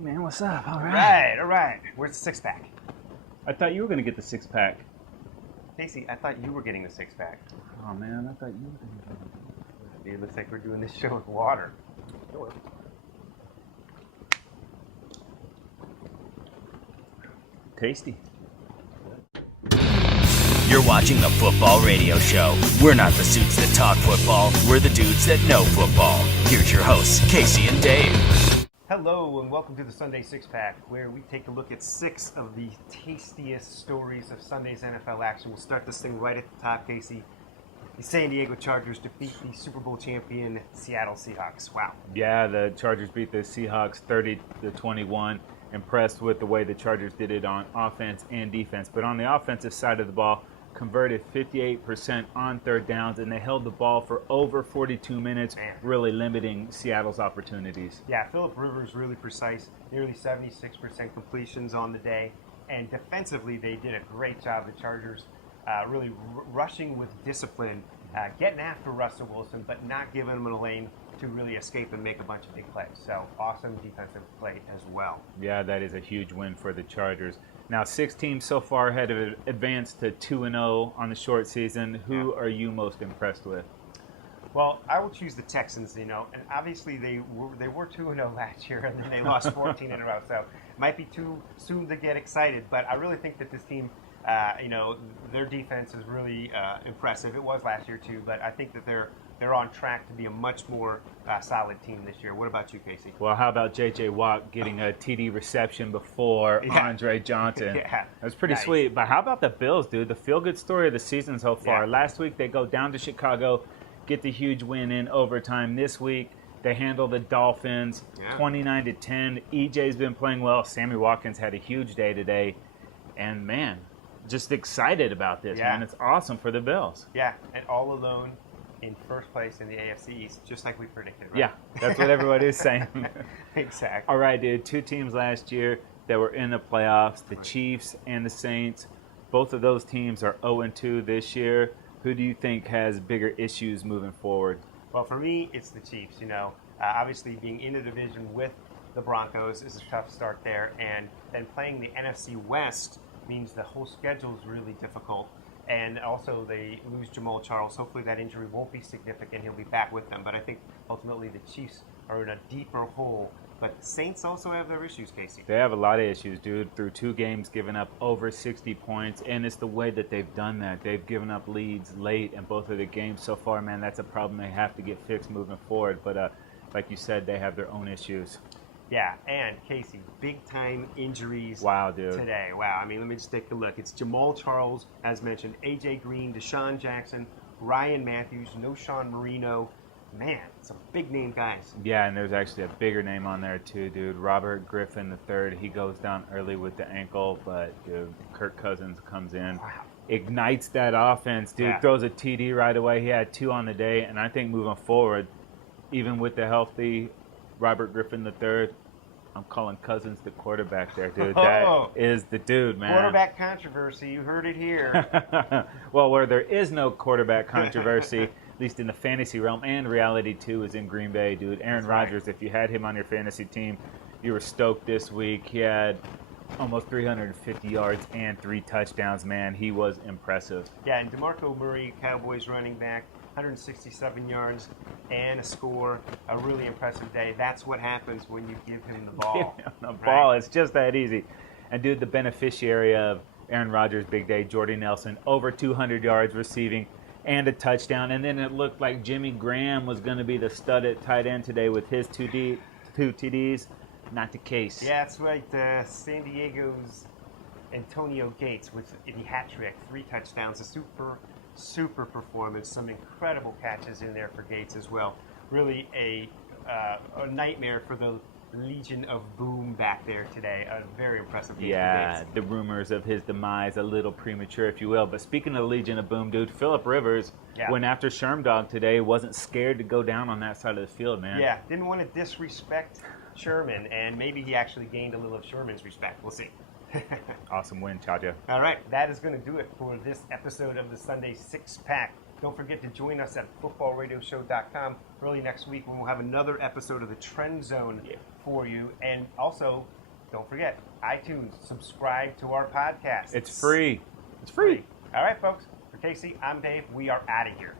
Hey, man, what's up? All right. Where's the six-pack? I thought you were going to get the six-pack. Casey, I thought you were getting the six-pack. Oh, man, I thought you were going to get it. It looks like we're doing this show with water. Tasty. You're watching the Football Radio Show. We're not the suits that talk football. We're the dudes that know football. Here's your hosts, Casey and Dave. Hello, and welcome to the Sunday Six-Pack, where we take a look at 6 of the tastiest stories of Sunday's NFL action. We'll start this thing right at the top, Casey. The San Diego Chargers defeat the Super Bowl champion Seattle Seahawks. Wow. Yeah, the Chargers beat the Seahawks 30-21. Impressed with the way the Chargers did it on offense and defense. But on the offensive side of the ball, converted 58% on third downs, and they held the ball for over 42 minutes, really limiting Seattle's opportunities. Yeah, Phillip Rivers really precise, nearly 76% completions on the day. And defensively, they did a great job. The Chargers really rushing with discipline, getting after Russell Wilson, but not giving him a lane to really escape and make a bunch of big plays. So awesome defensive play as well. Yeah, that is a huge win for the Chargers. Now, 6 teams so far have advanced to 2-0 on the short season. Who are you most impressed with? Well, I will choose the Texans, and obviously they were 2-0 last year, and then they lost 14 in a row. So it might be too soon to get excited, but I really think that this team, their defense is really impressive. It was last year too, but I think that they're on track to be a much more solid team this year. What about you, Casey? Well, how about J.J. Watt getting a TD reception before Andre Johnson? Yeah. That was pretty sweet. But how about the Bills, dude? The feel-good story of the season so far. Yeah. Last week, they go down to Chicago, get the huge win in overtime. This week, they handle the Dolphins 29-10. EJ's been playing well. Sammy Watkins had a huge day today. And, man, just excited about this, man. It's awesome for the Bills. Yeah, and all alone in first place in the AFC East, just like we predicted, right? Yeah, that's what everybody is saying. Exactly. All right, dude. 2 teams last year that were in the playoffs, the Chiefs and the Saints. Both of those teams are 0-2 this year. Who do you think has bigger issues moving forward? Well, for me, it's the Chiefs. Obviously being in the division with the Broncos is a tough start there, and then playing the NFC West means the whole schedule is really difficult. And also, they lose Jamal Charles. Hopefully that injury won't be significant. He'll be back with them. But I think ultimately the Chiefs are in a deeper hole. But the Saints also have their issues, Casey. They have a lot of issues, dude. Through 2 games, giving up over 60 points. And it's the way that they've done that. They've given up leads late in both of the games so far. Man, that's a problem they have to get fixed moving forward. But like you said, they have their own issues. Yeah, and Casey, big-time injuries today. Wow, let me just take a look. It's Jamal Charles, as mentioned, A.J. Green, Deshaun Jackson, Ryan Matthews, Noshawn Marino. Man, some big-name guys. Yeah, and there's actually a bigger name on there too, dude. Robert Griffin III. He goes down early with the ankle, but, dude, Kirk Cousins comes in. Wow. Ignites that offense, dude. Yeah. Throws a TD right away. He had 2 on the day, and I think moving forward, even with the healthy Robert Griffin III, I'm calling Cousins the quarterback there, dude. That is the dude, man. Quarterback controversy. You heard it here. Well, where there is no quarterback controversy, at least in the fantasy realm, and reality too, is in Green Bay, dude. Aaron Rodgers, if you had him on your fantasy team, you were stoked this week. He had almost 350 yards and 3 touchdowns, man. He was impressive. Yeah, and DeMarco Murray, Cowboys running back, 167 yards and a score. A really impressive day. That's what happens when you give him the ball. Ball, it's just that easy. And, dude, the beneficiary of Aaron Rodgers' big day, Jordy Nelson, over 200 yards receiving and a touchdown. And then it looked like Jimmy Graham was going to be the stud at tight end today with his 2 TDs. Not the case. Yeah, that's right. San Diego's Antonio Gates with the hat trick, 3 touchdowns, a super performance, some incredible catches in there for Gates as well. Really a nightmare for the Legion of Boom back there today. A very impressive game for Gates. The rumors of his demise, a little premature, if you will. But speaking of Legion of Boom, dude, Phillip Rivers went after Shermdog today, wasn't scared to go down on that side of the field, man. Yeah, didn't want to disrespect Sherman, and maybe he actually gained a little of Sherman's respect. We'll see. Awesome win, Chaja. All right, that is going to do it for this episode of the Sunday Six-Pack. Don't forget to join us at footballradioshow.com early next week when we'll have another episode of the Trend Zone for you. And also, don't forget, iTunes, subscribe to our podcast. It's free. It's free. All right, folks. For Casey, I'm Dave. We are out of here.